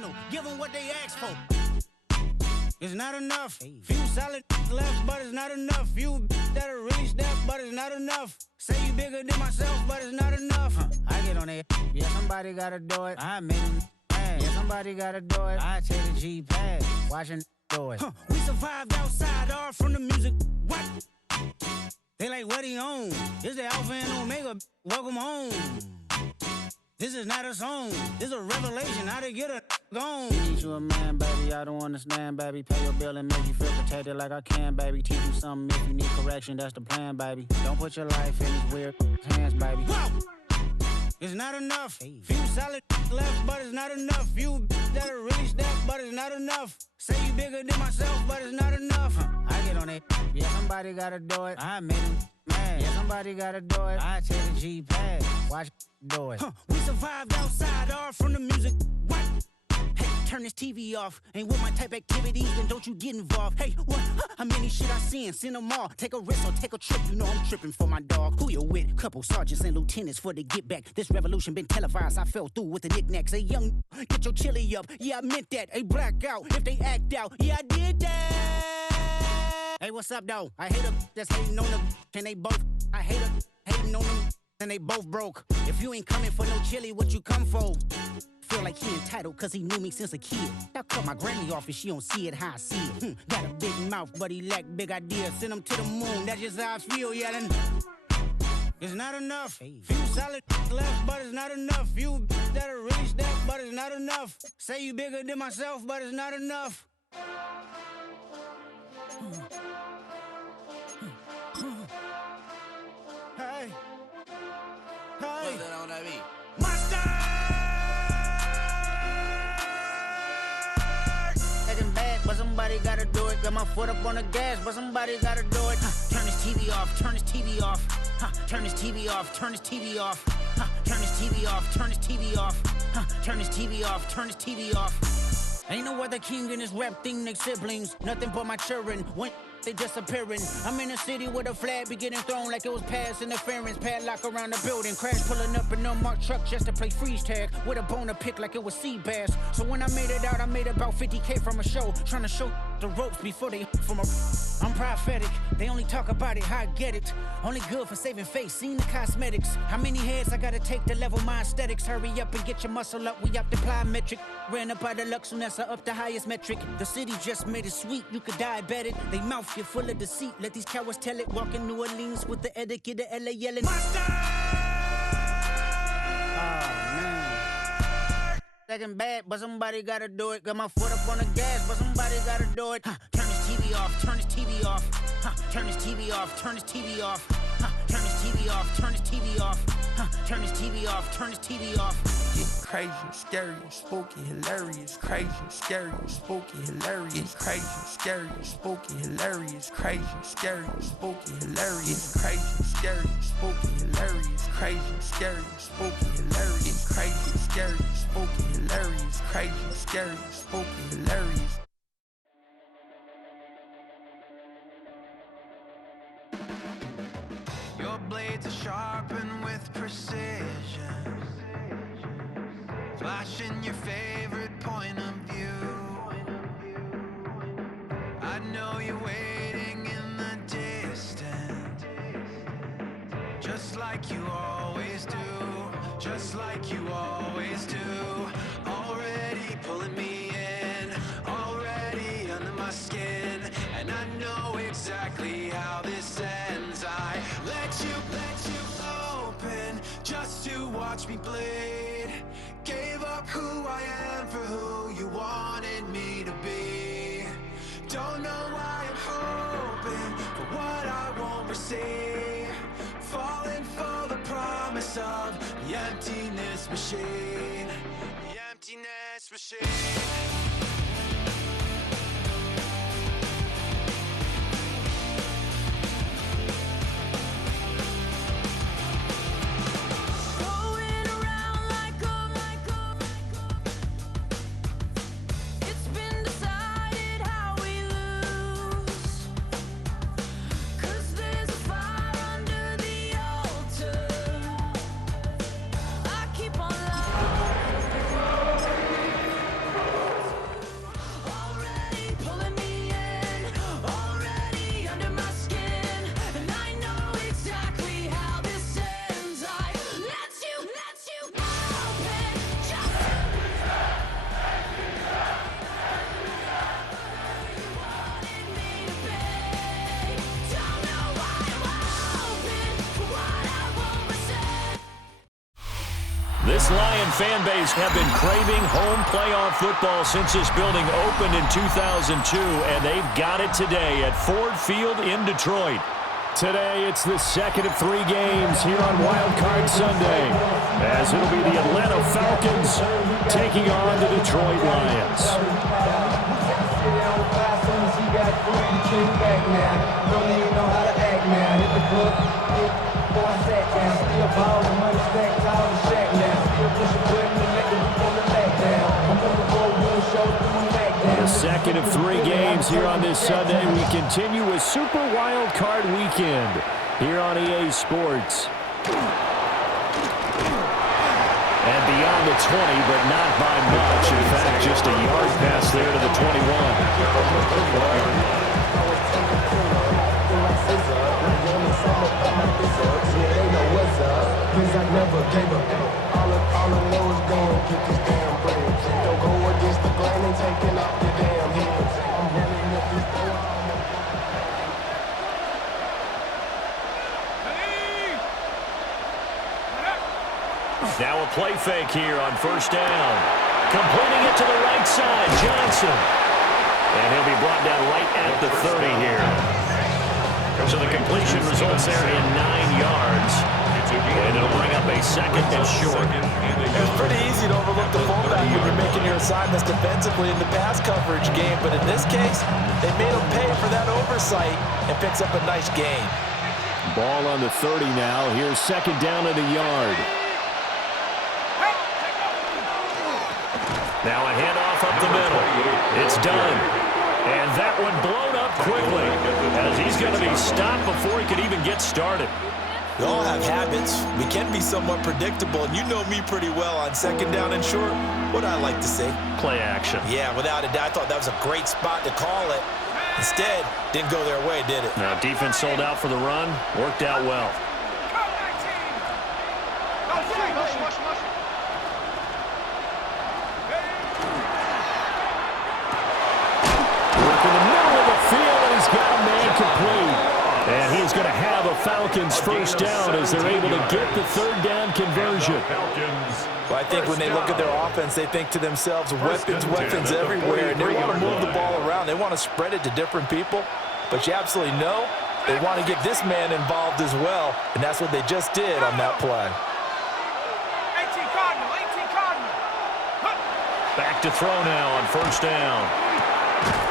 professional. Give them what they ask for. It's not enough. Few solid left, but it's not enough. Few that'll really step, but it's not enough. Say you bigger than myself, but it's not enough. I get on it. Yeah, somebody gotta do it. I made him mad. Yeah, somebody gotta do it. I take the G-pad. Watching do it. We survived outside, all from the music. What? They like, what he on? This the Alpha and Omega. Welcome home. This is not a song. This is a revelation. How to get a gone. Teach you a man, baby. I don't understand, baby. Pay your bill and make you feel protected like I can, baby. Teach you something if you need correction. That's the plan, baby. Don't put your life in these weird hands, baby. Whoa! It's not enough. Few solid left, but it's not enough. Few that'll really step, but it's not enough. Say you bigger than myself, but it's not enough. I get on it. Yeah, somebody gotta do it. I made him mad. Yeah, somebody gotta do it. I take the G-pad. Watch do it. We survived outside, all from the music. What? Hey, turn this TV off. Ain't with my type activities, then don't you get involved. Hey, what? How many shit I seen? Send them all. Take a risk or take a trip. You know I'm tripping for my dog. Who you with? Couple sergeants and lieutenants for the get back. This revolution been televised. I fell through with the knickknacks. Hey, young, get your chili up. Yeah, I meant that. Hey, black out if they act out. Yeah, I did that. Hey, what's up, though? I hate them that's hating on them. And they both. I hate them hating on them. And they both broke. If you ain't coming for no chili, what you come for? Feel like he entitled cause he knew me since a kid. I cut my granny off and she don't see it how I see it. Got a big mouth, but he lack big ideas. Send him to the moon, that's just how I feel, yelling. It's not enough. Few solid left, but it's not enough. Few that'll really step, but it's not enough. Say you bigger than myself, but it's not enough. Hey. Hey. What's that on that beat? Mustard! Taking bad, but somebody gotta do it. Got my foot up on the gas, but somebody gotta do it. Turn this TV off, turn this TV off. Turn this TV off, turn this TV off. Turn this TV off, turn this TV off. Turn this TV off, turn this TV off. Ain't no other king in this rap thing, they siblings. Nothing but my children. When they disappearing. I'm in a city with a flag be getting thrown like it was past interference. Padlock around the building. Crash pulling up an unmarked truck just to play freeze tag. With a bone to pick like it was sea bass. So when I made it out, I made about 50K from a show. Trying to show the ropes before they from a... I'm prophetic. They only talk about it, how I get it. Only good for saving face, seen the cosmetics. How many heads I gotta take to level my aesthetics? Hurry up and get your muscle up, we up the plyometric. Ran up out of luck, soon as I up the highest metric. The city just made it sweet, you could diabetic. They mouth get full of deceit, let these cowards tell it. Walk in New Orleans with the etiquette of LA yelling. Monster! Oh, man. Second bad, but somebody gotta do it. Got my foot up on the gas, but somebody gotta do it. Turn this TV off, turn this TV off. Turn this TV off, turn this TV off. Turn this TV off, turn this TV off. Turn this TV off, turn this TV off. It's crazy, scary, spooky, hilarious. Crazy, scary, spooky, hilarious. Crazy, scary, spooky, hilarious. Crazy, scary, spooky, hilarious. Crazy, scary, spooky, hilarious. Crazy, scary, spooky, hilarious. Crazy, scary, spooky, hilarious. Crazy, scary, spooky, hilarious. Your blades are sharpened with precision, flashing your favorite point of view. I know you're waiting in the distance, just like you always do, just like you always do. Already pulling me in, already under my skin, and I know exactly how this ends. I let you open just to watch me bleed. Gave up who I am for who you wanted me to be. Don't know why I'm hoping for what I won't receive. Falling for the promise of the emptiness machine. The emptiness machine. fan base have been craving home playoff football since this building opened in 2002, and they've got it today at Ford Field in Detroit. Today, it's the second of 3 games here on Wild Card Sunday, as it'll be the Atlanta Falcons taking on the Detroit Lions. The second of 3 games here on this Sunday. We continue with Super Wild Card Weekend here on EA Sports. And beyond the 20, but not by much. In fact, just a yard pass there to the 21. Now a play fake here on first down. Completing it to the right side, Johnson. And he'll be brought down right at the 30 here. So the completion results there in 9 yards. And it'll bring up a second and short. It's pretty easy to overlook the fullback when you're making your assignments defensively in the pass coverage game. But in this case, they made him pay for that oversight and picks up a nice gain. Ball on the 30 now. Here's second down and a yard. Now a handoff up the middle. It's done. And that one blown up quickly as he's going to be stopped before he could even get started. We all have habits. We can be somewhat predictable, and you know me pretty well on second down and short. What I like to say? Play action. Yeah, without a doubt. I thought that was a great spot to call it. Instead, didn't go their way, did it? Now defense sold out for the run. Worked out well. And he's going to have a Falcons first down as they're able to get the third down conversion. Well, I think when they look at their offense, they think to themselves, weapons everywhere, and they want to move the ball around. They want to spread it to different people, but you absolutely know they want to get this man involved as well, and that's what they just did on that play. Back to throw now on first down.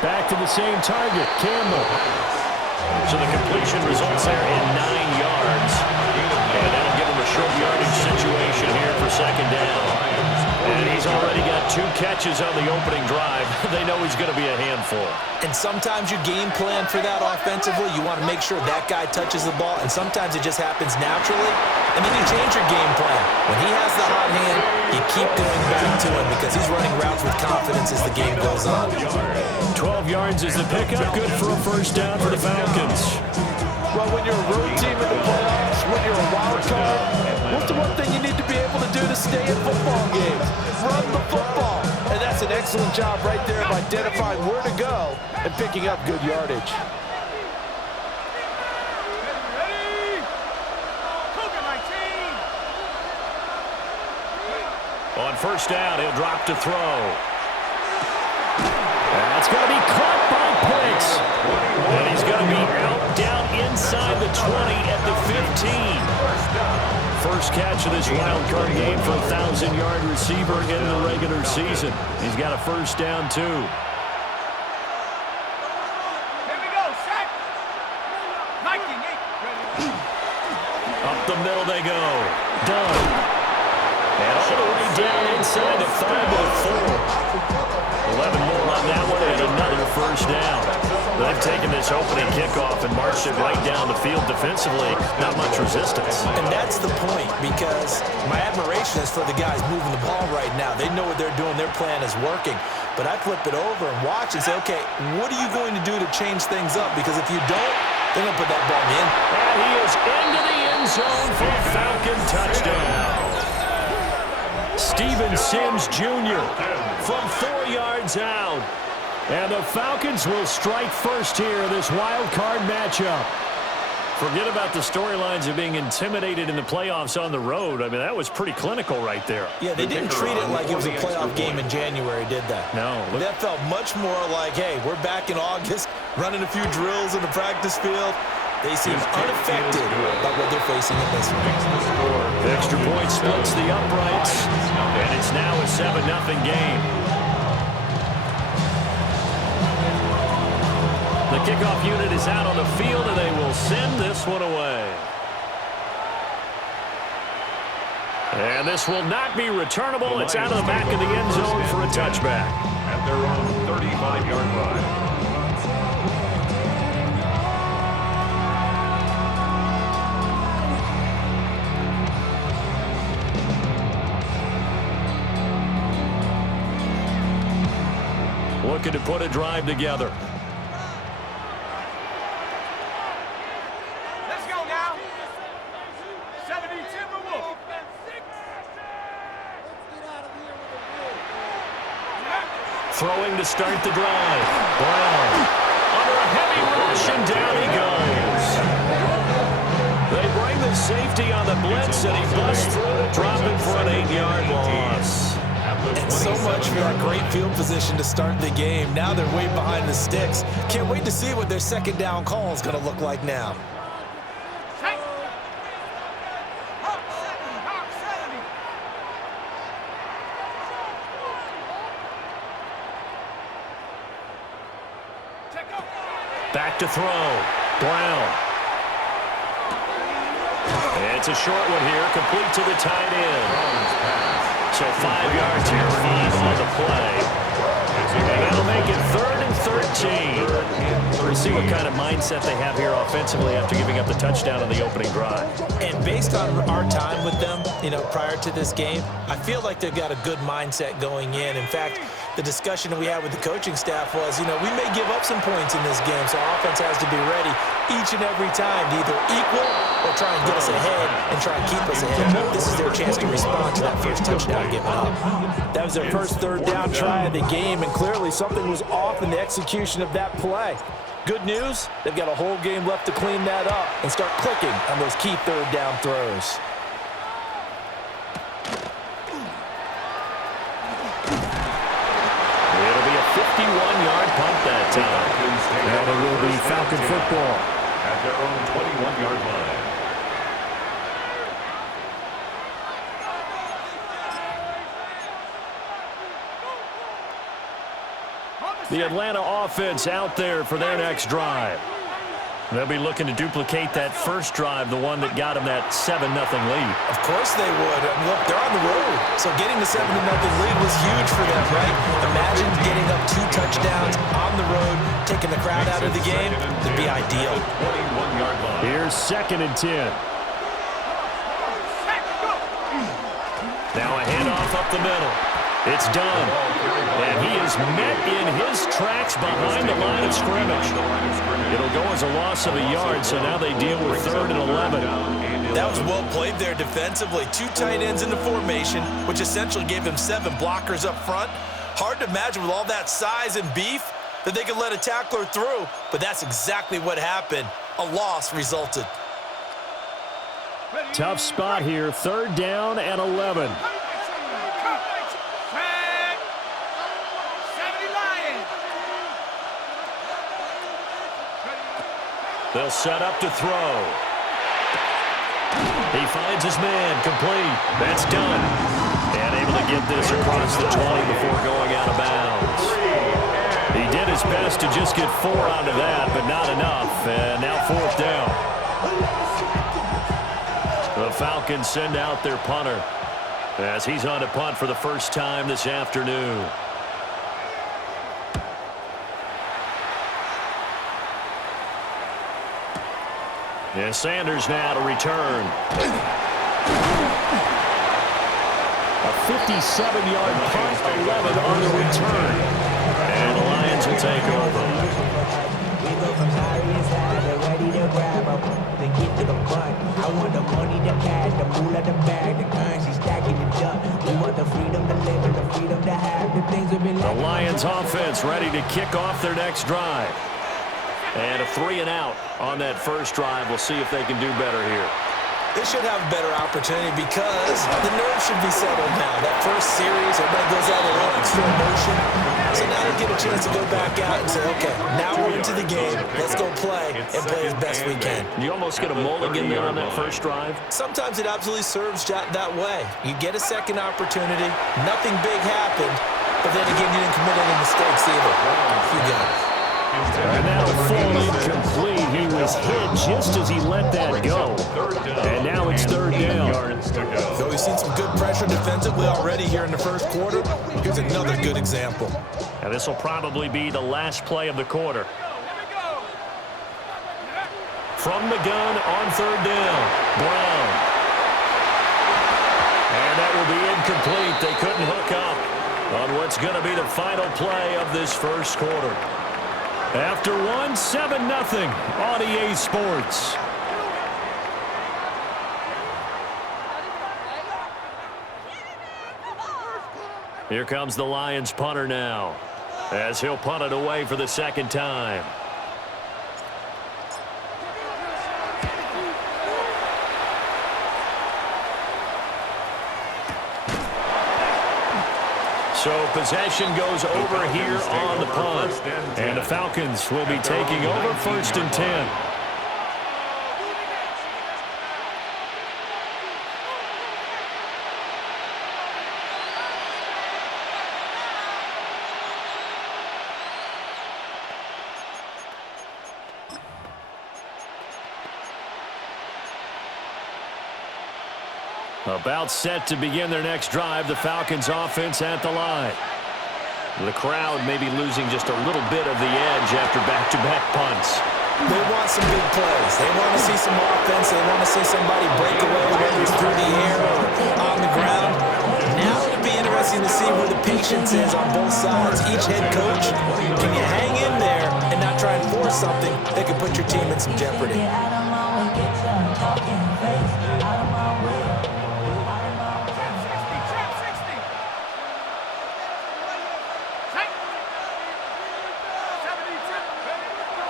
Back to the same target, Campbell. So the completion results there in 9 yards. And that'll give him a short yardage situation here for second down. And he's already got 2 catches on the opening drive. They know he's going to be a handful. And sometimes you game plan for that offensively. You want to make sure that guy touches the ball, and sometimes it just happens naturally. And then you change your game plan. When he has the hot hand, you keep going back to him because he's running routes with confidence as the game goes on. 12 yards is the pickup. Good for a first down for the Falcons. Well, when you're a road team in the playoffs, when you're a wild card, what's the one thing you need to be able to do to stay in football games? Run the football. And that's an excellent job right there of identifying where to go and picking up good yardage. On first down, he'll drop to throw. That's going to be caught by Pitts. And he's going to be out down inside the 20 at the 15. First catch of this wild card game for a 1,000-yard receiver in the regular season. He's got a first down, too. Here we go, set. Viking, Up the middle they go. Done. And all the way down inside the 5-4. 11 more on that one and another first down. They've taken this opening kickoff and marched it right down the field defensively. Not much resistance. And that's the point, because my admiration is for the guys moving the ball right now. They know what they're doing. Their plan is working. But I flip it over and watch and say, okay, what are you going to do to change things up? Because if you don't, they're going to put that ball in. And he is into the end zone for a Falcon touchdown. Steven Sims Jr. from 4 yards out. And the Falcons will strike first here in this wild card matchup. Forget about the storylines of being intimidated in the playoffs on the road. I mean, that was pretty clinical right there. Yeah, they didn't treat it like it was a playoff game in January, did they? No. That felt much more like, hey, we're back in August, running a few drills in the practice field. They seem unaffected by what they're facing in this one. The extra point splits the uprights, and it's now a 7-0 game. The kickoff unit is out on the field, and they will send this one away. And this will not be returnable. It's out of the back of the end zone for a touchback. At their own 35-yard line. Looking to put a drive together. Let's go now. 72 move. Throwing to start the drive. Brown under a heavy rush, and down he goes. They bring the safety on the blitz, and he busts through to drop him for an 8-yard loss. And so much for that great field position to start the game. Now they're way behind the sticks. Can't wait to see what their second down call is going to look like now. Back to throw. Brown. It's a short one here, complete to the tight end. So 5 yards here, 5 on the play. And that'll make it 3rd and 13. We'll see what kind of mindset they have here offensively after giving up the touchdown on the opening drive. And based on our time with them, prior to this game, I feel like they've got a good mindset going in. In fact, the discussion we had with the coaching staff was, we may give up some points in this game, so offense has to be ready each and every time to either equal or try and get us ahead and try and keep us ahead. This is their chance to respond to that first touchdown given up. That was their first third down try of the game, and clearly something was off in the execution of that play. Good news, they've got a whole game left to clean that up and start clicking on those key third down throws. It'll be a 51-yard punt that time. And it will be Falcon football at their own 21-yard line. The Atlanta offense out there for their next drive. They'll be looking to duplicate that first drive, the one that got them that 7-0 lead. Of course they would. Look, they're on the road, so getting the 7-0 lead was huge for them, right? Imagine getting up 2 touchdowns on the road, taking the crowd out of the game. It'd be ideal. Here's 2nd and 10. Now a handoff up the middle. It's done. And he is met in his tracks behind the line of scrimmage. It'll go as a loss of a yard, so now they deal with 3rd and 11. That was well played there defensively. 2 tight ends in the formation, which essentially gave them 7 blockers up front. Hard to imagine with all that size and beef that they could let a tackler through, but that's exactly what happened. A loss resulted. Tough spot here, 3rd down and 11. They'll set up to throw. He finds his man, complete. That's done. And able to get this across the 20 before going out of bounds. He did his best to just get 4 out of that, but not enough. And now 4th down. The Falcons send out their punter as he's on to punt for the first time this afternoon. And Sanders now to return. A 57-yard punt, 11 on the return. And the Lions will take over. The Lions offense ready to kick off their next drive. And a 3-and-out on that first drive. We'll see if they can do better here. They should have a better opportunity because the nerves should be settled now. That first series, everybody goes out a little extra emotion. So now they get a chance to go back out and say, okay, now we're into the game. Let's go play and play as best we can. You almost get a mulligan there on that first drive. Sometimes it absolutely serves that way. You get a second opportunity. Nothing big happened. But then again, you didn't commit any mistakes either. You got it. And that'll fall incomplete. He was hit just as he let that go. And now it's third down. So we've seen some good pressure defensively already here in the first quarter. Here's another good example. Now this will probably be the last play of the quarter. From the gun on third down, Brown. And that will be incomplete. They couldn't hook up on what's going to be the final play of this first quarter. After one, 7-0 on EA Sports. Here comes the Lions punter now, as he'll punt it away for the second time. So possession goes over here on the punt. And the Falcons will be taking over 1st and 10. About set to begin their next drive, the Falcons offense at the line. The crowd may be losing just a little bit of the edge after back-to-back punts. They want some big plays. They want to see some offense. They want to see somebody break away, whether it's through the air or on the ground. Now it'll be interesting to see where the patience is on both sides. Each head coach, can you hang in there and not try and force something that could put your team in some jeopardy?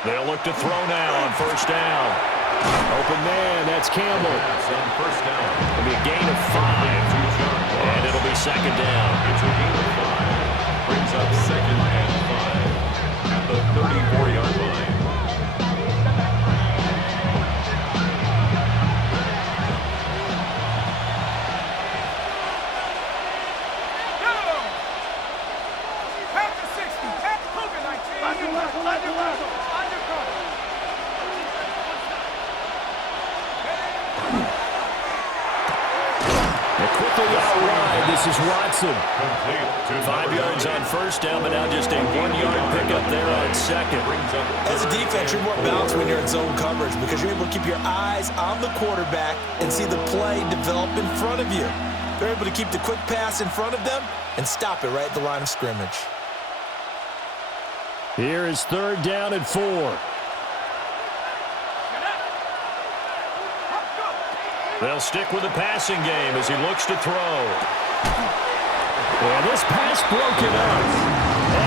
They'll look to throw now on first down. Open man, that's Campbell. It'll be a gain of 5. And it'll be second down. It's a gain of 5. Brings up 2nd and 5 at the 34-yard line. This is Watson. 5 yards on first down, but now just a 1-yard pickup there on second. As a defense, you're more balanced when you're in zone coverage because you're able to keep your eyes on the quarterback and see the play develop in front of you. They're able to keep the quick pass in front of them and stop it right at the line of scrimmage. Here is third down and 4. They'll stick with the passing game as he looks to throw. And this pass broken up.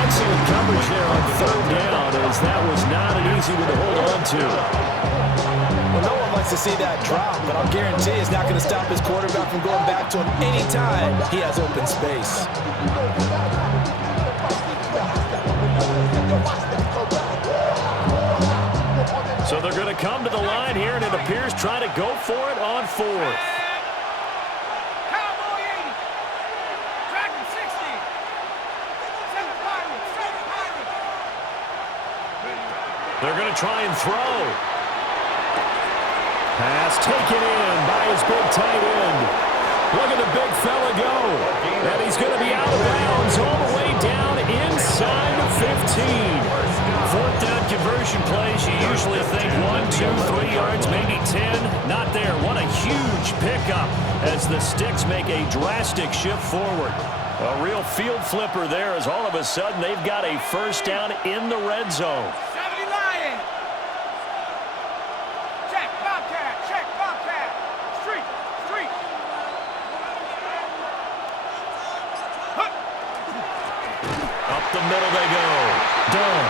Excellent coverage there on third down, as that was not an easy one to hold on to. Well, no one likes to see that drop, but I'll guarantee it's not going to stop his quarterback from going back to him anytime he has open space. So they're going to come to the line here, and it appears trying to go for it on 4th. They're going to try and throw. Pass taken in by his big tight end. Look at the big fella go. And he's going to be out of bounds all the way down inside the 15. 4th down conversion plays, you usually think 1, 2, 3 yards, maybe 10. Not there. What a huge pickup as the Sticks make a drastic shift forward. A real field flipper there as all of a sudden they've got a first down in the red zone. Up the middle they go. Done.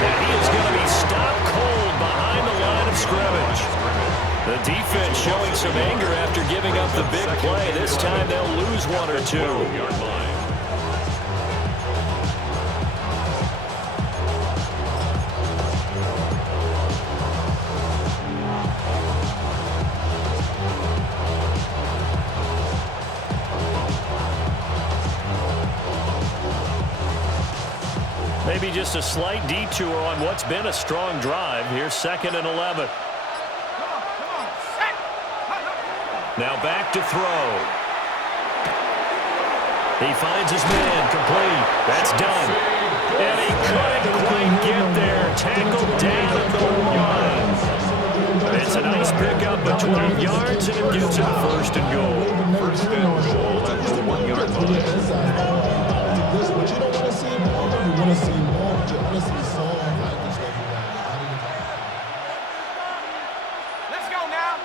And he is going to be stopped cold behind the line of scrimmage. The defense showing some anger after giving up the big play. This time they'll lose one or two. Maybe just a slight detour on what's been a strong drive. Here's 2nd and 11. Now back to throw. He finds his man, complete. That's done. And he couldn't quite get there. Tackled down at the 1. It's a nice pickup of 12 yards, and it gives him 1st and goal. 1st and goal at the 1-yard line. But you don't want to see more. You want to see more. You want to see so Let's go now.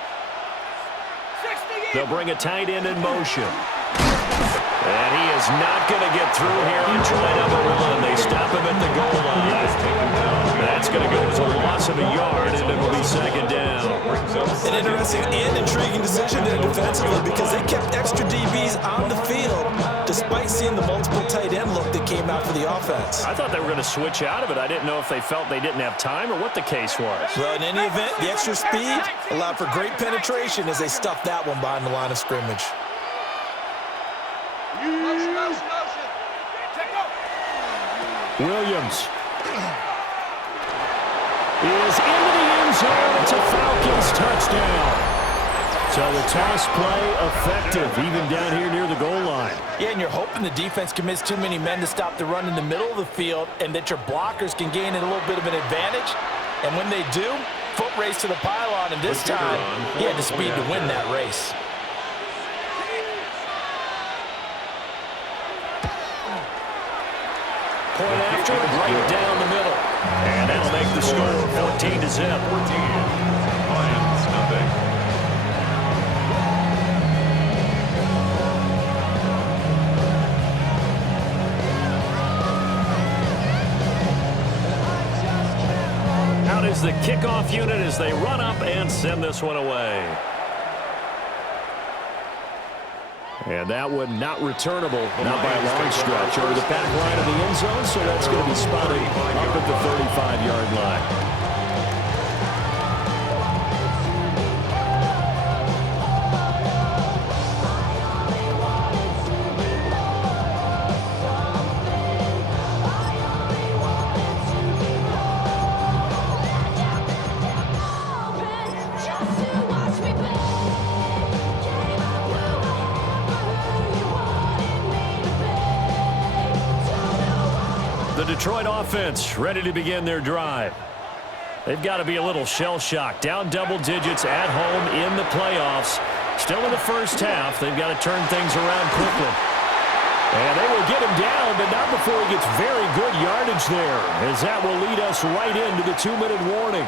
60. They'll bring a tight end in motion. And he is not going to get through here on try number 1. They stop him at the goal line. That's going to go as a loss of a yard, and it will be 2nd down. An interesting and intriguing decision there defensively because they kept extra DBs on the field despite seeing the multiple tight end look that came out for the offense. I thought they were going to switch out of it. I didn't know if they felt they didn't have time or what the case was. Well, in any event, the extra speed allowed for great penetration as they stuffed that one behind the line of scrimmage. Williams is into the end zone. It's a Falcons touchdown. So the toss play effective, even down here near the goal line. Yeah, and you're hoping the defense commits too many men to stop the run in the middle of the field and that your blockers can gain a little bit of an advantage. And when they do, foot race to the pylon, and this time he had the speed to win that race. Point after, right down the middle. And that'll make the score 14-0. 14. Lions, nothing. Out is the kickoff unit as they run up and send this one away. And that one not returnable, not by a long stretch, over the back line of the end zone, so that's going to be spotted up at the 35-yard line. Detroit offense ready to begin their drive. They've got to be a little shell-shocked. Down double digits at home in the playoffs. Still in the first half. They've got to turn things around quickly. And they will get him down, but not before he gets very good yardage there, as that will lead us right into the 2-minute warning.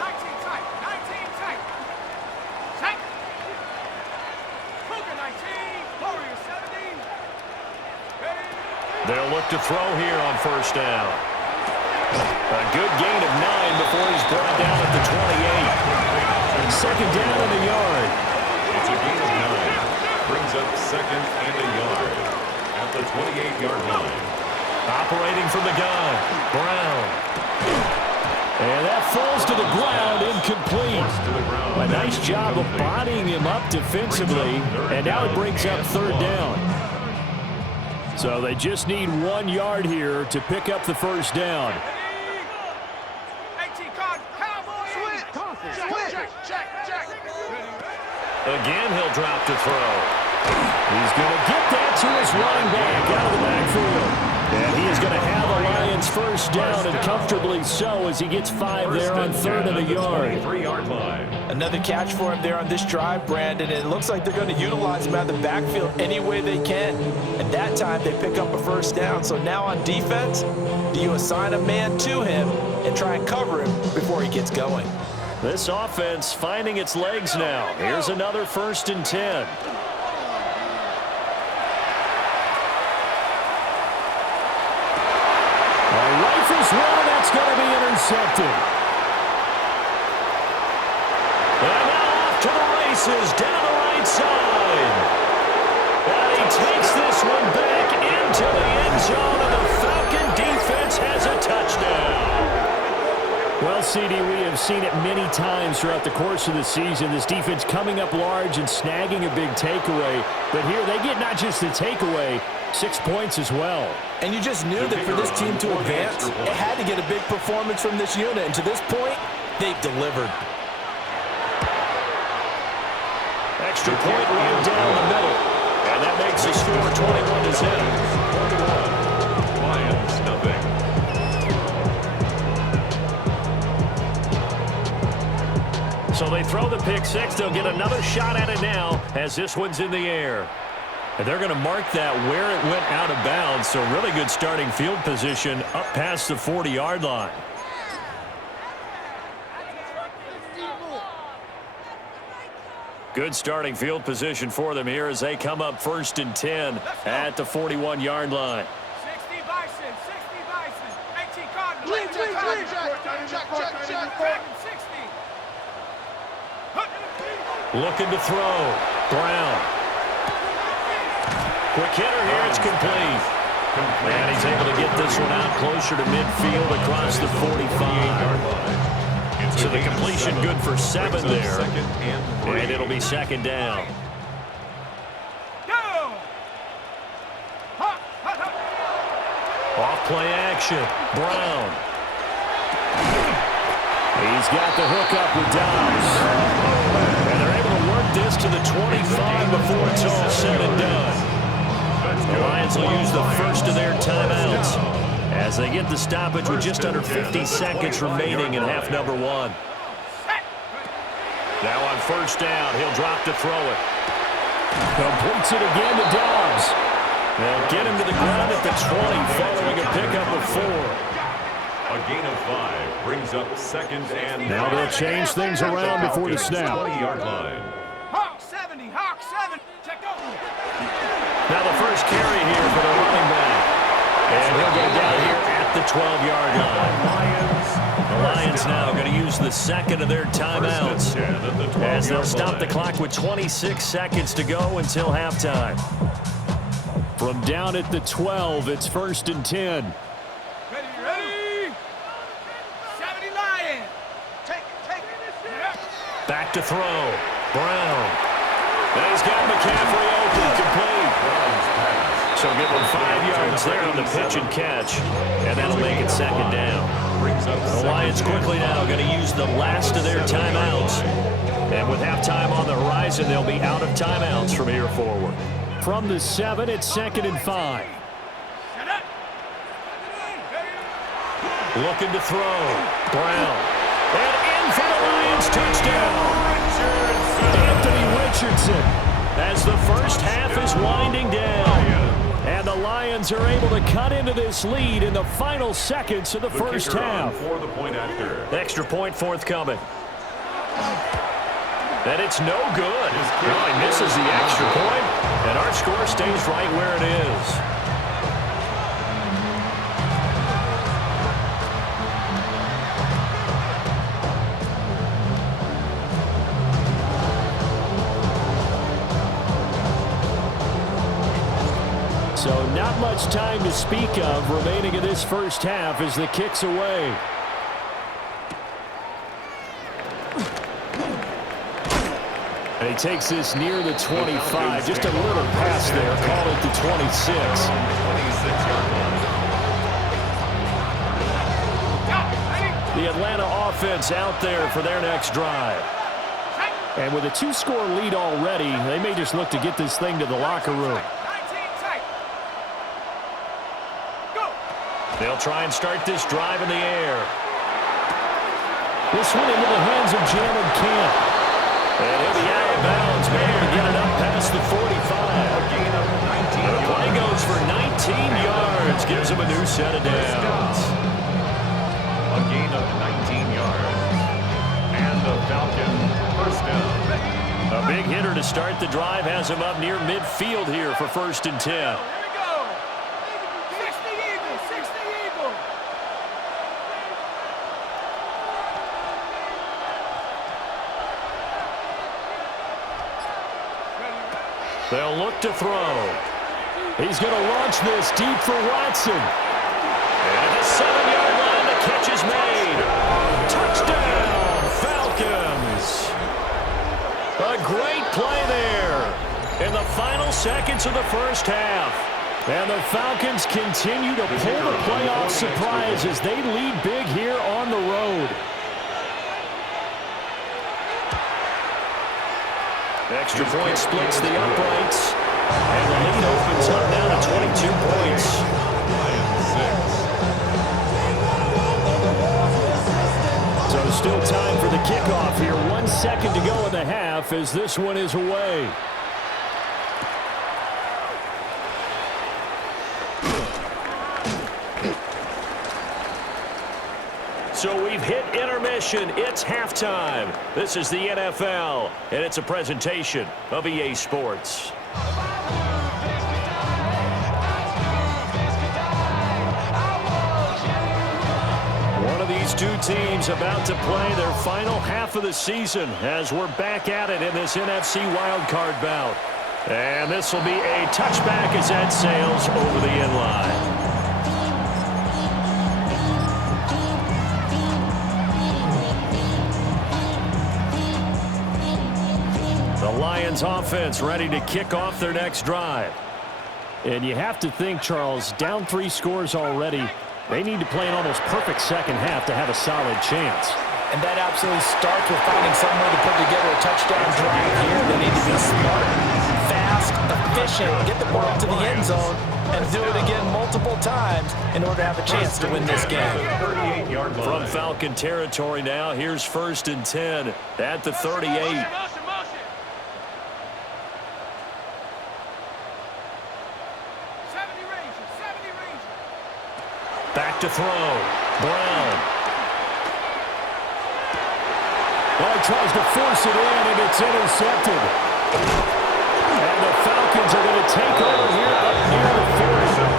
19 tight. Set. Cougar 19. Warriors 17. They'll look to throw here on first down. A good gain of 9 before he's brought down at the 28. Second down and a yard. It's a gain of 9. Brings up 2nd and a yard at the 28-yard line. Operating from the gun, Brown. And that falls to the ground, incomplete. A nice job of bodying him up defensively, and now it brings up 3rd down. So they just need 1 yard here to pick up the first down. 18 card. Cowboys. Check. Again, he'll drop to throw. He's going to get that to his running back out of the backfield. And he is going to have a Lions first down, and comfortably so, as he gets 5 there on 3rd and a yard. 23-yard line. Another catch for him there on this drive, Brandon, and it looks like they're going to utilize him out of the backfield any way they can. And that time they pick up a first down. So now on defense, do you assign a man to him and try and cover him before he gets going? This offense finding its legs now. Here's another 1st and 10. It's going to be intercepted. And now off to the races down the right side. And he takes this one back into the end zone, and the Falcon defense has a touchdown. Well, CD, we have seen it many times throughout the course of the season. This defense coming up large and snagging a big takeaway. But here they get not just the takeaway, 6 points as well. And you just knew that for this team to advance, it had to get a big performance from this unit. And to this point, they've delivered. Extra point right down the middle. And that makes the score 21-0. 21. Lions, nothing. So they throw the pick six. They'll get another shot at it now as this one's in the air. And they're going to mark that where it went out of bounds. So really good starting field position up past the 40-yard line. Good starting field position for them here as they come up 1st and 10 at the 41-yard line. 60 Bison, 60 Bison, 18 Cardinals. Check. 60. Looking to throw. Brown. Quick hitter here. It's complete. And he's able to get this one out closer to midfield across the 45-yard line. So the completion good for 7 there. And it'll be 2nd down. Off play action. Brown. He's got the hook up with Dobbs. And they're able to work this to the 25 before it's all said and done. The Lions will use the first of their timeouts as they get the stoppage with just under 50 seconds remaining in half number 1. Now on 1st down, he'll drop to throw it. Completes it again to Dobbs. They'll get him to the ground at the 20 following a pickup of 4. A gain of 5 brings up 2nd and Now they'll change things around before the snap. 20-yard line. Hawk 70, Hawk 7. Check over. Now the first carry here for the running back. And he'll go down here at the 12-yard line. The Lions now going to use the 2nd of their timeouts as they'll stop the clock with 26 seconds to go until halftime. From down at the 12, it's 1st and 10. Ready? 70 Lions. Take it. Back to throw. Brown. And he's got McCaffrey open, complete. So give him 5 yards there on the pitch and catch, and that'll make it 2nd down. The Lions quickly now going to use the last of their timeouts. And with halftime on the horizon, they'll be out of timeouts from here forward. From the 7, it's 2nd and 5. Looking to throw. Brown. And in for the Lions touchdown. Anthony Richardson. As the first half is winding down. And the Lions are able to cut into this lead in the final seconds of the first half. For the point after. Extra point forthcoming. And it's no good. Well, he misses the extra point, and our score stays right where it is. So not much time to speak of remaining in this first half as the kick's away. And he takes this near the 25. Just a little pass there. Call it the 26. The Atlanta offense out there for their next drive. And with a 2-score lead already, they may just look to get this thing to the locker room. They'll try and start this drive in the air. This one into the hands of Jalen Camp. And he'll be out of bounds, able to get it up past the 45. The play goes for 19 yards, gives him a new set of downs. A gain of 19 yards. And the Falcon first down. A big hitter to start the drive has him up near midfield here for 1st and 10. They'll look to throw. He's going to launch this deep for Watson. And at the 7-yard line, the catch is made. Touchdown, Falcons. A great play there in the final seconds of the first half. And the Falcons continue to pull the playoff surprise as they lead big here on the road. Extra point splits the uprights. And the lead opens up now to 22 points. So still time for the kickoff here. 1 second to go in the half as this one is away. So we've hit intermission. It's halftime. This is the NFL, and it's a presentation of EA Sports. One of these two teams about to play their final half of the season as we're back at it in this NFC wildcard bout. And this will be a touchback as that sails over the end line. The Lions offense ready to kick off their next drive. And you have to think, Charles, down 3 scores already. They need to play an almost perfect second half to have a solid chance. And that absolutely starts with finding some way to put together a touchdown drive here. They need to be smart, fast, efficient, get the ball to the end zone, and do it again multiple times in order to have a chance to win this game. From Falcon territory now, here's 1st and 10 at the 38. Back to throw. Brown. Oh, he tries to force it in, and it's intercepted. And the Falcons are going to take over here up near the 40.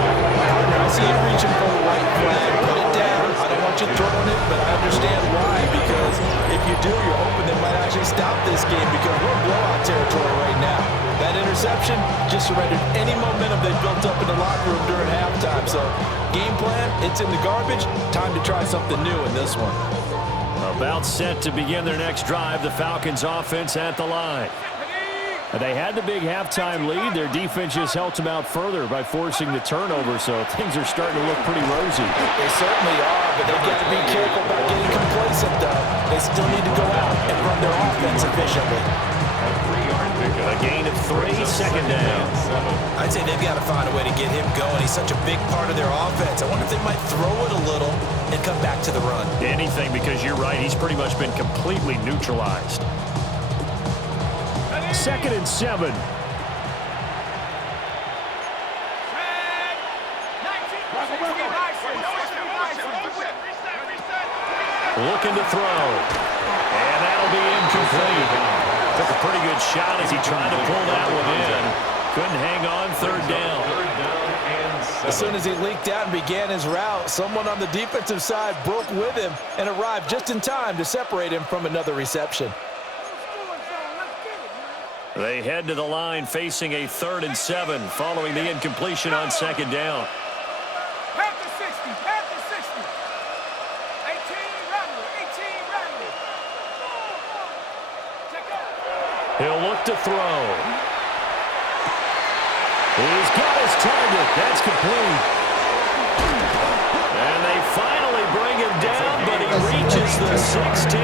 I see you reaching for the white flag. Put it down. I don't want you throwing it, but I understand why. Because if you do, you're hoping they might actually stop this game because we're in blowout territory right now. That interception just surrendered any momentum they built up in the locker room during halftime. So, game plan, it's in the garbage. Time to try something new in this one. About set to begin their next drive, the Falcons offense at the line. They had the big halftime lead. Their defense just helped them out further by forcing the turnover, so things are starting to look pretty rosy. They certainly are, but they've got to be careful about getting complacent, though. They still need to go out and run their offense efficiently. A gain of 3, second down. I'd say they've got to find a way to get him going. He's such a big part of their offense. I wonder if they might throw it a little and come back to the run. Anything, because you're right. He's pretty much been completely neutralized. 2nd and 7. Looking to throw. And that'll be incomplete. Took a pretty good shot as he tried to pull that one in. Couldn't hang on, 3rd down. As soon as he leaked out and began his route, someone on the defensive side broke with him and arrived just in time to separate him from another reception. They head to the line facing a 3rd and 7 following the incompletion on 2nd down. He'll look to throw. He's got his target. That's complete. And they finally bring him down, but he reaches the 16.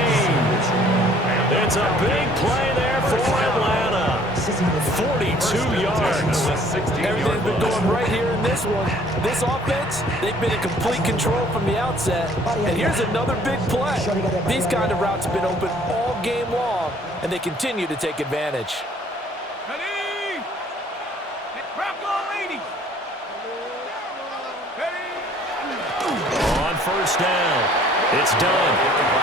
It's a big play there for Atlanta. 42 yards. Everything's been going right here in this one. This offense, they've been in complete control from the outset. And here's another big play. These kind of routes have been open all game long, and they continue to take advantage. On 1st down, it's done.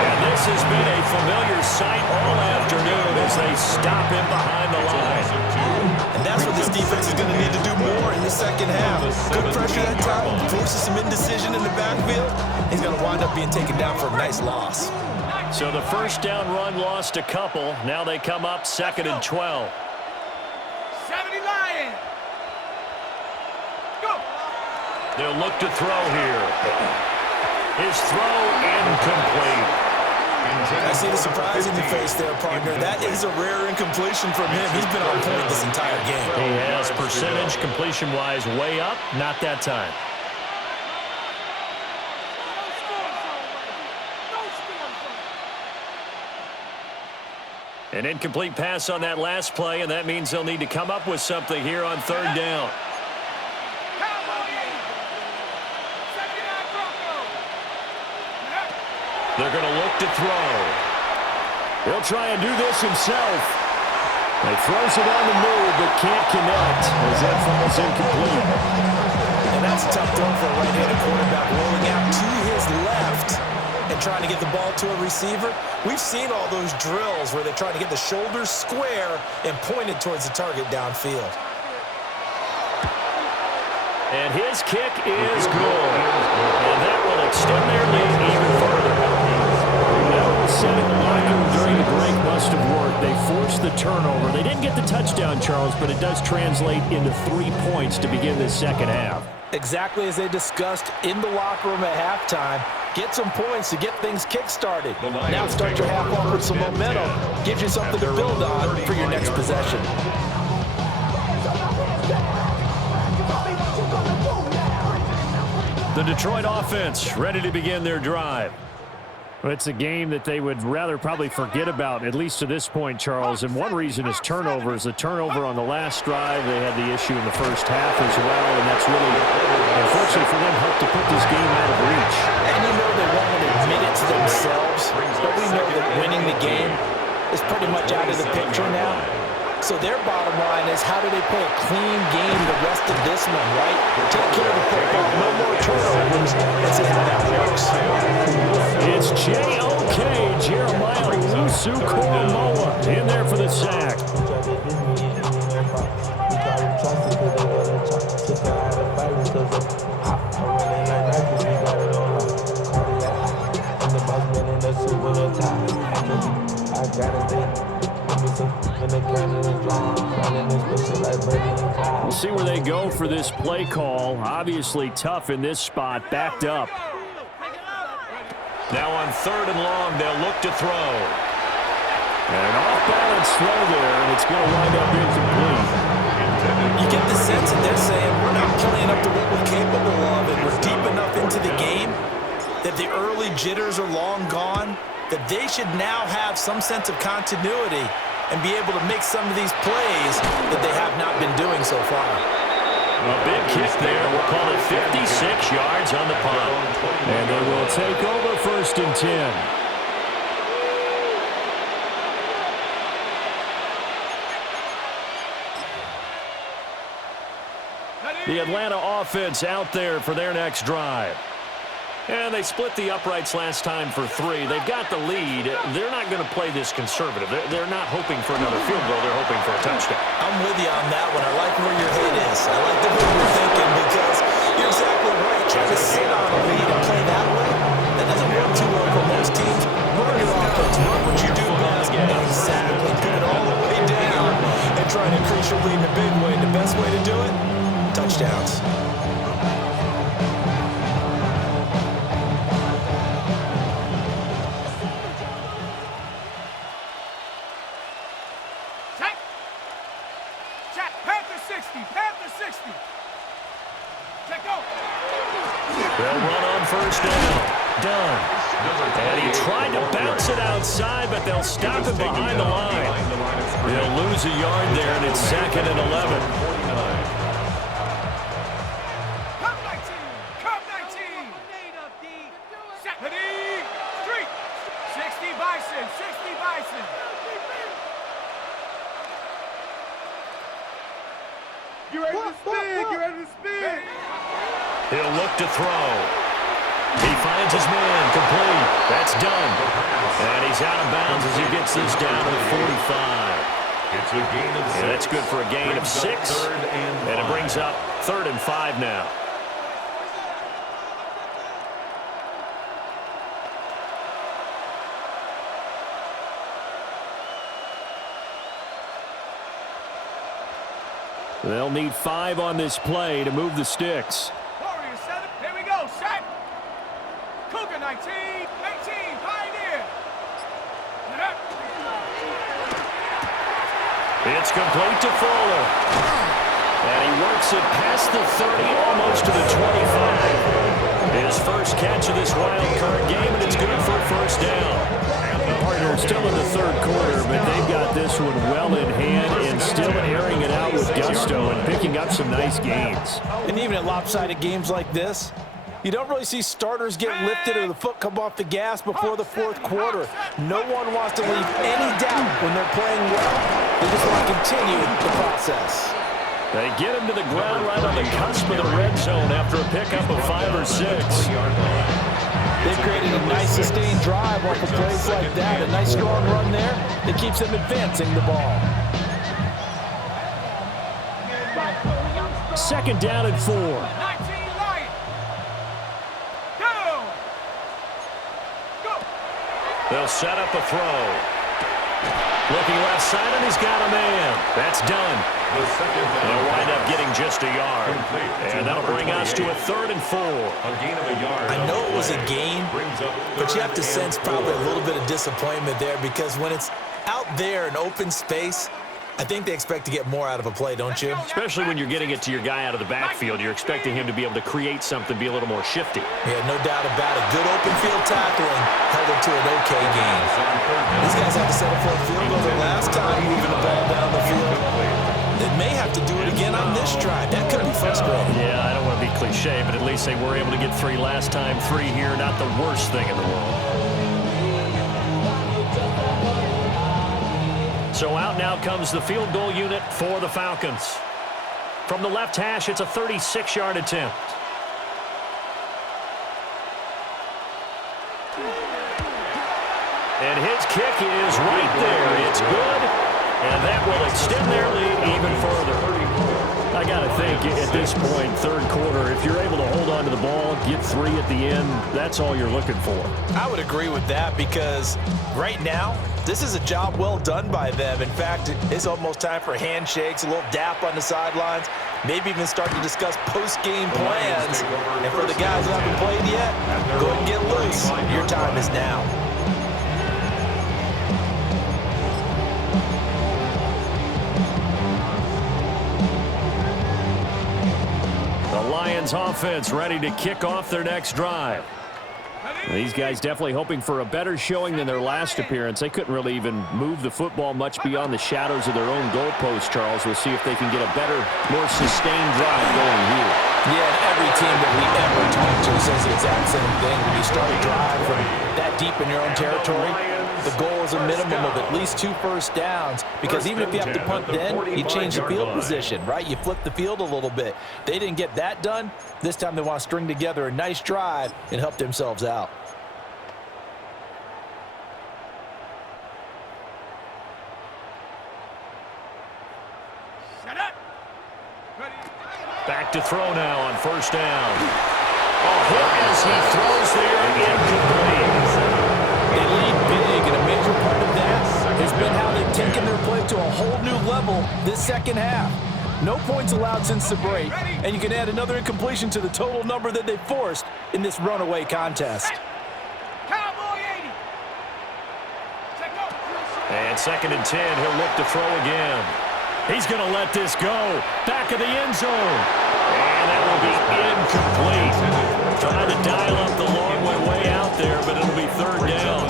And this has been a familiar sight all afternoon as they stop him behind the line. And that's what this defense is going to need to do more in the second half. Good pressure that time, forces some indecision in the backfield. He's going to wind up being taken down for a nice loss. So the 1st down run lost a couple. Now they come up 2nd and 12. 79. stand. Go. They'll look to throw here. His throw incomplete. I see the surprise in your face there, partner. That is a rare incompletion from him. He's been on point this entire game. He has percentage completion-wise way up. Not that time. An incomplete pass on that last play, and that means they'll need to come up with something here on third down. They're going to look to throw. He'll try and do this himself. He throws it on the move, but can't connect as that falls incomplete. And that's a tough throw for a right-handed quarterback, rolling out to his left and trying to get the ball to a receiver. We've seen all those drills where they're trying to get the shoulders square and pointed towards the target downfield. And his kick is good. And that will extend their lead even further. That was set in the locker room during the break must have worked. They forced the turnover. They didn't get the touchdown, Charles, but it does translate into 3 points to begin the second half. Exactly as they discussed in the locker room at halftime. Get some points to get things kick-started. Now start your half off with some momentum. Gives you something to build on for your next possession. The Detroit offense ready to begin their drive. It's a game that they would rather probably forget about, at least to this point, Charles. And one reason is turnovers. The turnover on the last drive, they had the issue in the first half as well, and that's really, unfortunately for them, helped to put this game out of reach. And you know they won't admit it to themselves, but we know that winning the game is pretty much out of the picture now. So their bottom line is, how do they play a clean game the rest of this one, right? Take care of the football, no more turnovers, and see how that works. It's J.O.K. Jeremiah Owusu-Koramoah in there for the sack. We'll see where they go for this play call. Obviously tough in this spot, backed up. Now on third and long, they'll look to throw. And off-balance throw there, and it's going to wind up incomplete. You get the sense that they're saying, we're not playing up to what we're capable of, and we're deep enough into the game that the early jitters are long gone, that they should now have some sense of continuity and be able to make some of these plays that they have not been doing so far. A big kick there. We'll call it 56 yards on the punt. And they will take over first and 10. The Atlanta offense out there for their next drive. And they split the uprights last time for 3. They've got the lead. They're not going to play this conservative. They're not hoping for another field goal. They're hoping for a touchdown. I'm with you on that one. I like where your head is. I like the way you're thinking, because you're exactly right. Trying to sit on a lead and play that way, that doesn't work too well for most teams. Run your offense. Run what you do best. Exactly. Put it all the way down and try to increase your lead in a big way. The best way to do it? Touchdowns. Panther 60. Check go. They'll run on first down. Done. And he tried to bounce it outside, but they'll stop it behind the line. They'll lose a yard there, and it's 2nd and 11. Come 19. Come 19. Set. Street. 60 Bison. 60 Bison. You ready to spin? You ready to spin? He'll look to throw. He finds his man, complete. That's done. And he's out of bounds as he gets this down to the 45. It's a gain of 6. And that's good for a gain of 6. And it brings up 3rd and 5 now. They'll need 5 on this play to move the sticks. Warriors 7. Here we go. Set. Cougar 19. 18. Pioneer. It's complete to Fuller. And he works it past the 30, almost to the 25. His first catch of this wild card game, and it's good for a first down. Partner, still in the third quarter, but they've got this one well in hand and still airing it out with gusto and picking up some nice gains. And even in lopsided games like this, you don't really see starters get lifted or the foot come off the gas before the fourth quarter. No one wants to leave any doubt when they're playing well. They just want to continue the process. They get him to the ground right on the cusp of the red zone after a pickup of 5 or 6. They've created a nice sustained drive off of plays like that. A nice strong run there that keeps them advancing the ball. Second down and 4. 19 Lions. Go. Go. They'll set up a throw. Looking left side, and he's got a man. That's done. They'll wind up getting just a yard. And that'll bring us to a 3rd and 4. I know it was a gain, but you have to sense probably a little bit of disappointment there because when it's out there in open space, I think they expect to get more out of a play, don't you? Especially when you're getting it to your guy out of the backfield. You're expecting him to be able to create something, be a little more shifty. Yeah, no doubt about it. Good open field tackling held it to an okay game. These guys have to settle for a field goal their last time moving the ball down the field. They may have to do it again on this drive. That could be frustrating. Yeah, I don't want to be cliche, but at least they were able to get 3 last time. 3 here, not the worst thing in the world. So out now comes the field goal unit for the Falcons. From the left hash, it's a 36-yard attempt. And his kick is right there. It's good, and that will extend their lead even further. I got to think at this point, third quarter, if you're able to hold on to the ball, get 3 at the end, that's all you're looking for. I would agree with that because right now, this is a job well done by them. In fact, it's almost time for handshakes, a little dap on the sidelines, maybe even start to discuss post-game plans. And for the guys who haven't played yet, go ahead and get loose. Your time is now. The Lions offense ready to kick off their next drive. These guys definitely hoping for a better showing than their last appearance. They couldn't really even move the football much beyond the shadows of their own goalpost, Charles. We'll see if they can get a better, more sustained drive going here. Yeah, and every team that we ever talk to says the exact same thing. When you start a drive from that deep in your own territory, the goal is a minimum of at least 2 first downs because even if you have to punt then, you change the field position, right? You flip the field a little bit. They didn't get that done. This time they want to string together a nice drive and help themselves out. Back to throw now on first down. As he throws there, incomplete. They lead big, and a major part of that has been how they've taken their play to a whole new level this second half. No points allowed since the break, and you can add another incompletion to the total number that they forced in this runaway contest. Cowboy 80. And 2nd and 10, he'll look to throw again. He's going to let this go. Back of the end zone. And that will be incomplete. Trying to dial up the long way out there, but it'll be 3rd down.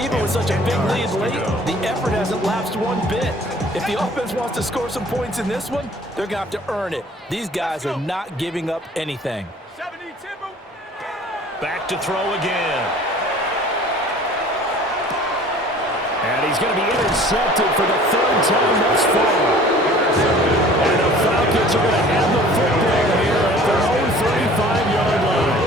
Even with such a big lead late, the effort hasn't lapsed one bit. If the offense wants to score some points in this one, they're going to have to earn it. These guys are not giving up anything. 70 Timber. Back to throw again. And he's going to be intercepted for the 3rd time thus far. And the Falcons are going to have the football here at their own 35-yard line.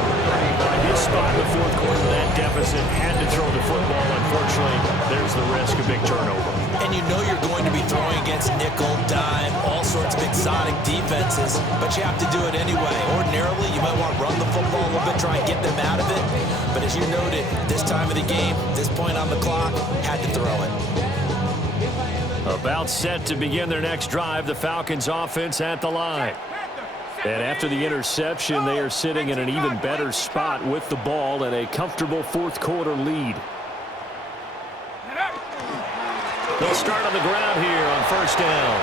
His spot in the 4th quarter, that deficit, had to throw the football. Unfortunately, there's the risk of big turnover. And you know you're going to be throwing against nickel, dime, all sorts of exotic defenses, but you have to do it anyway. Ordinarily, you might want to run the football a little bit, try and get them out of it. But as you noted, this time of the game, this point on the clock, had to throw it. About set to begin their next drive, the Falcons offense at the line. And after the interception, they are sitting in an even better spot with the ball and a comfortable fourth quarter lead. They'll start on the ground here on first down.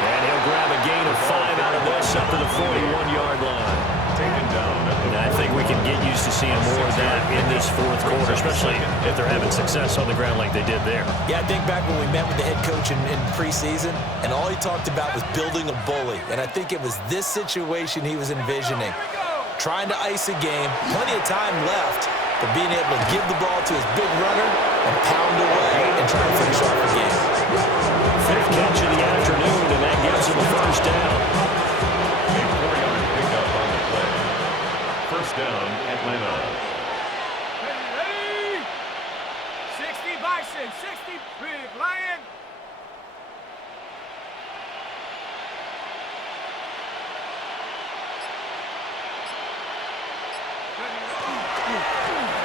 And he'll grab a gain of 5 out of this up to the 41-yard line. Taken down. And I think we can get used to seeing more of that in this fourth quarter, especially if they're having success on the ground like they did there. Yeah, I think back when we met with the head coach in preseason, and all he talked about was building a bully. And I think it was this situation he was envisioning. Trying to ice a game, plenty of time left, but being able to give the ball to his big runner and pound away and try to finish off the game. Fifth catch of the afternoon, and that gives him a first down. First down, Atlanta. Ready? 60 Bison, 60 Big Lion.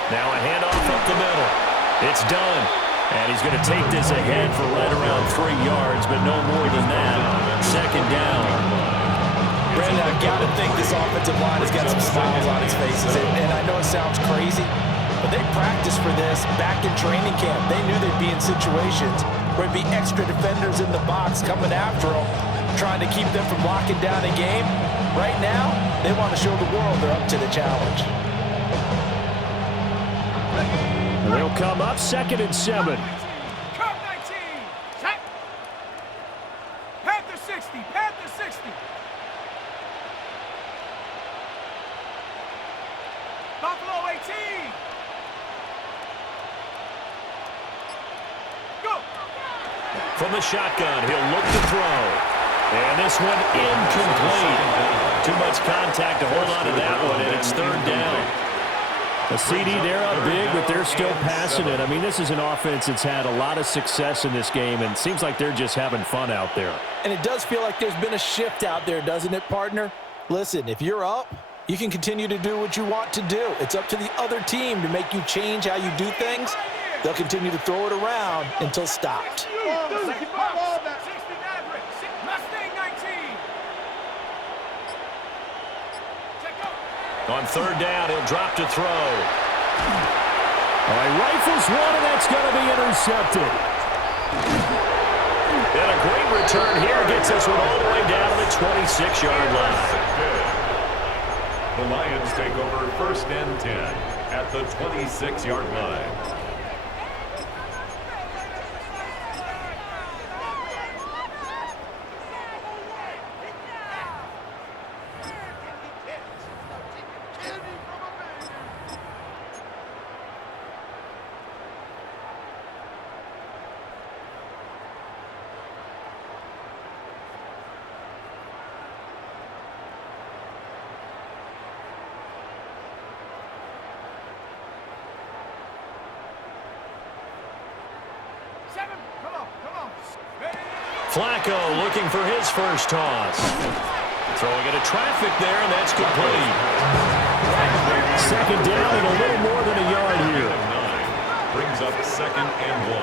Now a handoff up the middle. It's done. And he's going to take this ahead for right around 3 yards, but no more than that. Second down. Brandon, I've got to think this offensive line has got some smiles on its faces. And I know it sounds crazy, but they practiced for this back in training camp. They knew they'd be in situations where it'd be extra defenders in the box coming after them, trying to keep them from locking down a game. Right now, they want to show the world they're up to the challenge. They'll come up 2nd and 7. Curve 19. Set. Panther 60. Panther 60. Buffalo 18. Go. From the shotgun, he'll look to throw. And this one incomplete. Too much contact to hold on to that one, and it's 3rd down. A CD, they're up big, but they're still passing it. I mean, this is an offense that's had a lot of success in this game, and it seems like they're just having fun out there. And it does feel like there's been a shift out there, doesn't it, partner? Listen, if you're up, you can continue to do what you want to do. It's up to the other team to make you change how you do things. They'll continue to throw it around until stopped. On 3rd down, he'll drop to throw. All right, rifles one, and that's going to be intercepted. And a great return here gets this one all the way down to the 26-yard line. The Lions take over 1st and 10 at the 26-yard line. Flacco looking for his first toss. Throwing into traffic there, and that's complete. 2nd down and a little more than a yard here. Brings up 2nd and 1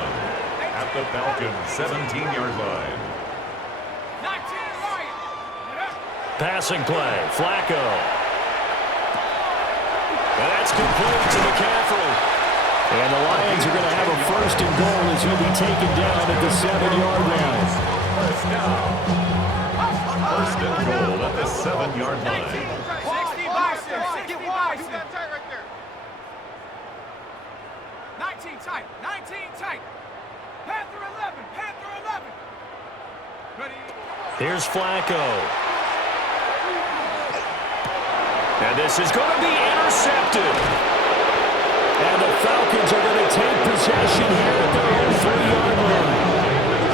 at the Falcons 17-yard line. Passing play, Flacco. And that's complete to McCaffrey. And the Lions are going to have a 1st and goal as he'll be taken down at the 7-yard line. First and goal at the 7-yard line. 60 Bison, 60 Bison. 19 tight, 19 tight. Panther 11, Panther 11. Ready. Here's Flacco. And this is going to be intercepted. And the Falcons are going to take possession here at their own 3-yard line.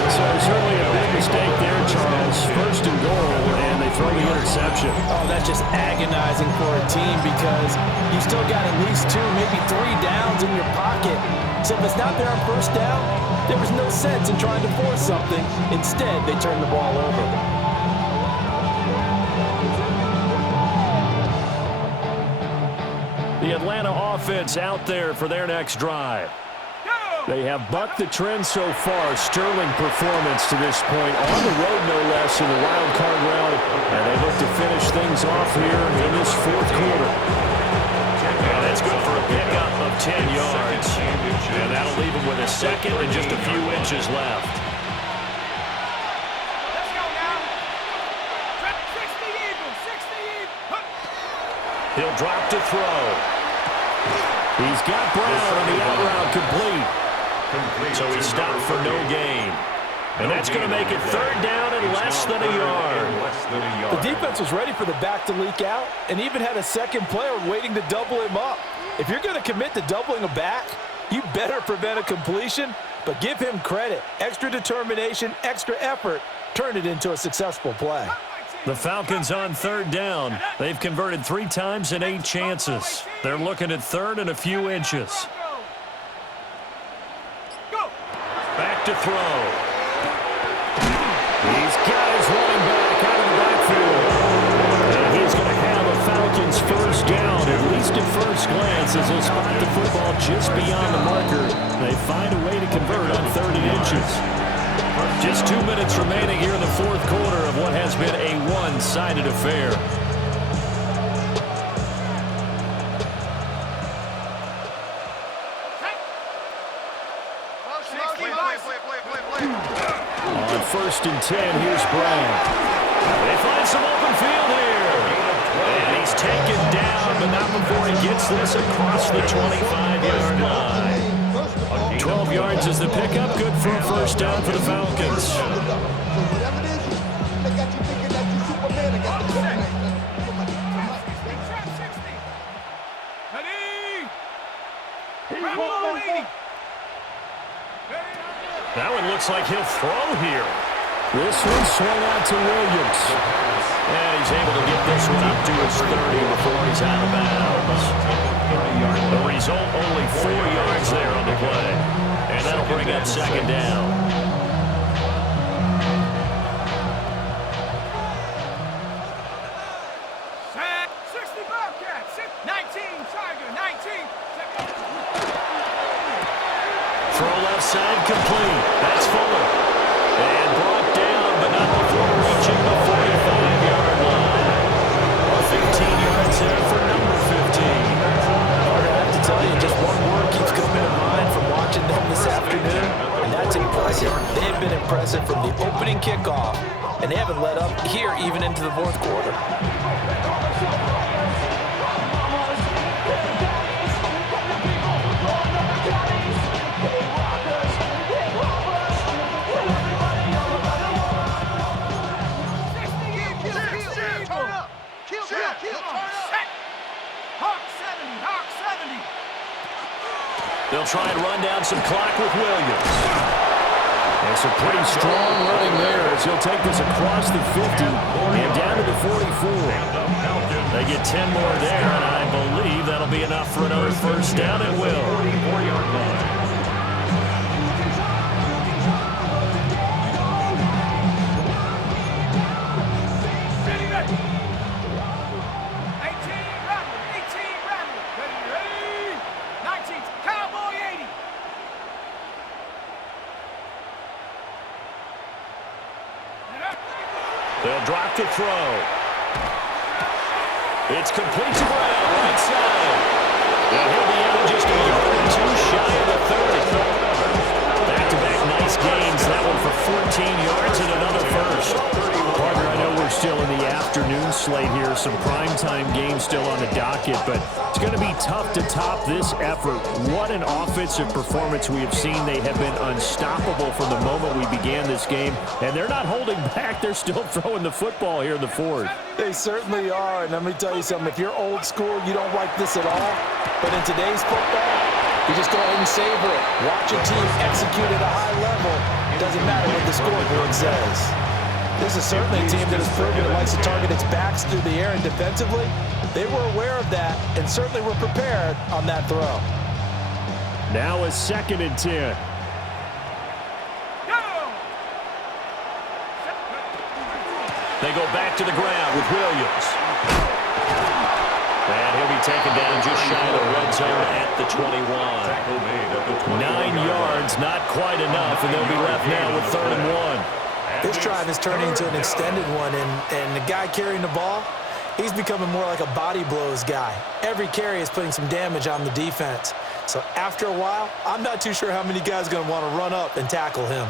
So certainly a big mistake there, Charles. 1st and goal, and they throw the interception. Oh, that's just agonizing for a team because you still got at least 2, maybe 3 downs in your pocket. So if it's not there on 1st down, there was no sense in trying to force something. Instead, they turned the ball over. The Atlanta offense out there for their next drive. Go! They have bucked the trend so far. Sterling performance to this point. On the road, no less, in the wild card round. And they look to finish things off here in this fourth quarter. And that's good for a pickup of 10 yards. And that'll leave him with a second and just a few inches left. Let's go now. 60 Eagles, 60 Eagles. He'll drop to throw. He's got Brown on the out route complete. So he stopped for no gain. And that's going to make it third down and less than a yard. The defense was ready for the back to leak out and even had a second player waiting to double him up. If you're going to commit to doubling a back, you better prevent a completion, but give him credit. Extra determination, extra effort, turned it into a successful play. The Falcons on third down. They've converted 3 times in 8 chances. They're looking at third and a few inches. Back to throw. He's got his running back out of the backfield. And he's going to have a Falcons first down, at least at first glance, as they'll spot the football just beyond the marker. They find a way to convert on 30 inches. Just 2 minutes remaining here in the fourth quarter of what has been a one-sided affair. On first and 10, here's Brown. They find some open field here. And he's taken down, but not before he gets this across the 25-yard line. 12 yards is the pickup. Good for a first down for the Falcons. That one looks like he'll throw here. This one swung out to Williams. And he's able to get this one up to his 30 before he's out of bounds. The result, only 4 yards there on the play. And that'll bring up second down. Sack, 60 Bobcats, 19 Tiger, 19. Throw left side complete. That's Fuller. And brought down, but not before reaching the 45-yard line. 15 yards there for number 15. I have to tell you, just one word keeps coming to mind from watching them this afternoon, and that's impressive. They have been impressive from the opening kickoff, and they haven't let up here even into the fourth quarter. They'll try and run down some clock with Williams. And some pretty strong running there as he'll take this across the 50 and down to the 44. They get 10 more there, and I believe that'll be enough for another first down. It will. 44-yard line. They'll drop to throw. It's complete to Brown, right side. And he'll be out just a yard or two shy of the 30. Back-to-back nice gains. That one for 14 yards and another first. Partner, I know we're still in the afternoon slate here. Some primetime games still on the docket, but it's going to be tough to top this effort. What an offensive performance we have seen. They have been unstoppable from the moment we began this game, and they're not holding back. They're still throwing the football here in the fourth. They certainly are, and let me tell you something. If you're old school, you don't like this at all. But in today's football, you just go ahead and savor it. Watch a team execute at a high level. It doesn't matter what the scoreboard says. This is certainly a team that has proven it likes to target its backs through the air, and defensively, they were aware of that and certainly were prepared on that throw. Now a second and 10. They go back to the ground with Williams. And he'll be taken down just shy of the red zone at the 21. 9 yards, not quite enough, and they'll be left now with 3rd and 1. This drive is turning into an extended one, and the guy carrying the ball, he's becoming more like a body blows guy. Every carry is putting some damage on the defense. So after a while, I'm not too sure how many guys are going to want to run up and tackle him.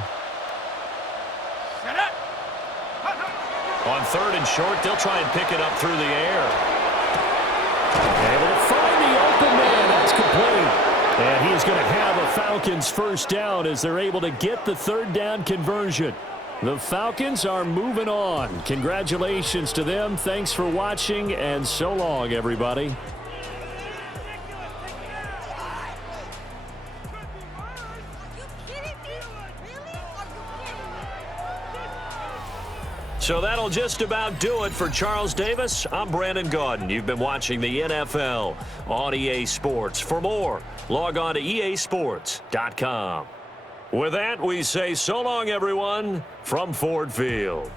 On 3rd and short, they'll try and pick it up through the air. Able to find the open man. That's complete. And he's going to have a Falcons first down as they're able to get the 3rd down conversion. The Falcons are moving on. Congratulations to them. Thanks for watching, and so long, everybody. So that'll just about do it for Charles Davis. I'm Brandon Gaudin. You've been watching the NFL on EA Sports. For more, log on to easports.com. With that, we say so long, everyone, from Ford Field.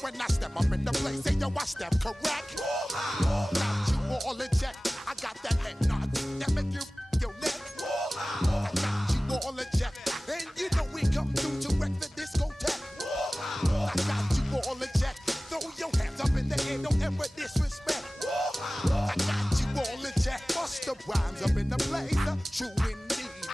When I step up in the place, say yo, I step correct. Got you all in check. I got that